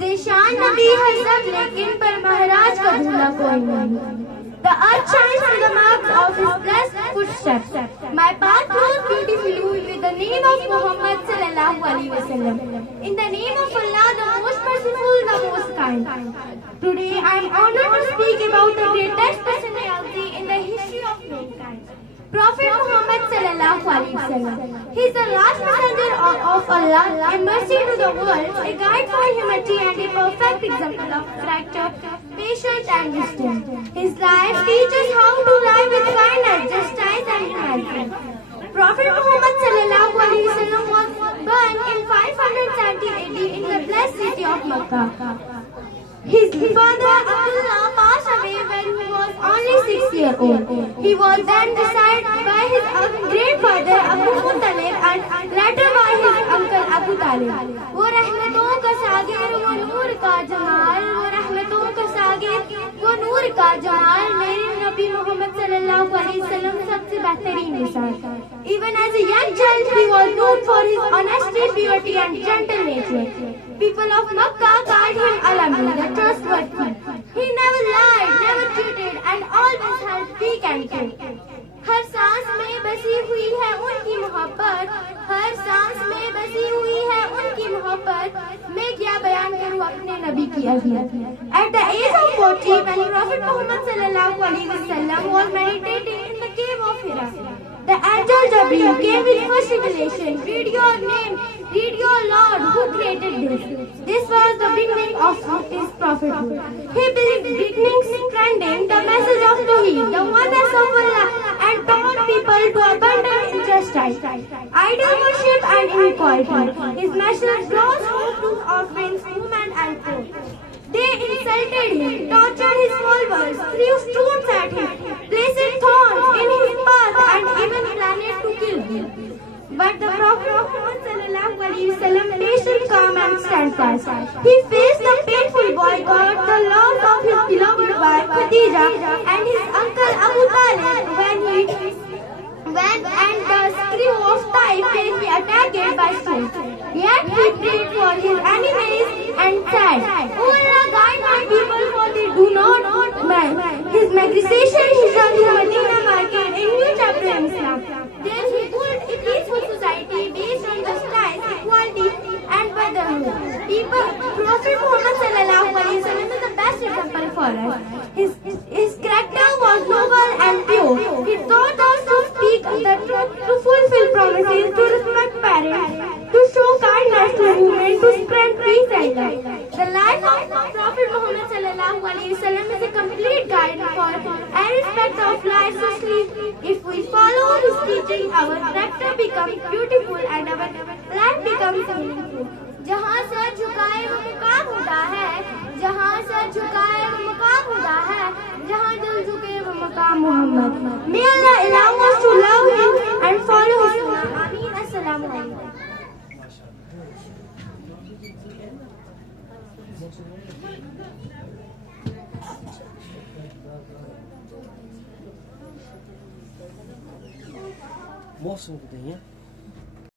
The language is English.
ज़ेशान नबी है सब लेकिन पर महाराज का दूल्हा कोई नहीं. The earth shines with the marks of his blessed footsteps. My path flows beautifully with the name of Muhammad sallallahu alaihi wasallam. In the name of Allah, the most merciful, the most kind. Today I am honored to speak about the greatest personality in the history of mankind. Prophet Muhammad sallallahu alaihi wasallam. He is the last messenger of Allah, a mercy to the world, a guide for humanity and a perfect example of character, patience and wisdom. His life teaches how to live with kindness, justice and humanity. Prophet Muhammad sallallahu alaihi wasallam was born in 570 AD in the blessed city of Makkah. His father Abdullah passed away when he was only 6 years old. He was then reared by his grandfather Abu Muttalib and later by his uncle Abu Talib. वो रहमतों का सागिर, वो नूर का जमाल, वो रहमतों का सागिर, वो नूर का जमाल, मेरे नबी मोहम्मद सल्लल्लाहु अलैहि वसल्लम सबसे बेहतरीन मिसाल. Even as a young child, he was known for his honesty, purity and gentle nature. People of Makkah called him Al-Amin, the trustworthy. He never lied, never cheated and always held speak and truth. हर सांस में बसी हुई है उनकी मोहब्बत, हर सांस में बसी हुई है उनकी मोहब्बत. मैं क्या बयान करूं अपने नबी की अज़मत. At the age of 40, when Prophet Muhammad sallallahu alaihi wasallam was meditating in the cave of Hira, the angel Jibreel came with first revelation. Read your name, read your Lord who created this. This was the beginning of his prophethood. He beginning spreading the message of Tawheed, the oneness of Allah, and taught people to abandon injustice, idol worship and inequality. His message draws hope to orphans, women and poor. They insulted him, tortured his followers, threw stones at him, placed thorns in his path and even planned to kill him. But the Prophet Muhammad sallallahu alaihi wasallam patient, calm and steadfast. He faced the painful boycott, the loss of his beloved wife Khadija and his uncle Abu Talib when and the screw of Taif when he attacked by stones. Yet he prayed for his enemies and said, "O Allah, guide my people for they do not know man." His migration hijrah to Medina marked a new chapter in Islam. There he built a peaceful society based on justice, equality and brotherhood. Prophet Muhammad sallallahu alaihi wasallam is the best example for us. His character was noble and pure. He taught us to speak the truth, to fulfill promises, to respect parents, to show kindness to women, to spread peace and love. The life of Prophet Muhammad sallallahu alaihi wasallam is a complete guide for a respect of life. If we follow his teaching, our character becomes beautiful and our life becomes meaningful. जहाँ sir झुकाए वो मुकाम होता है, जहाँ sir झुकाए वो मुकाम होता है, जहाँ दिल झुके वो मुकाम Mohammad. May Allah allow us to love him and follow his sunnah. Ameen. Assalamu alaikum. मौसम को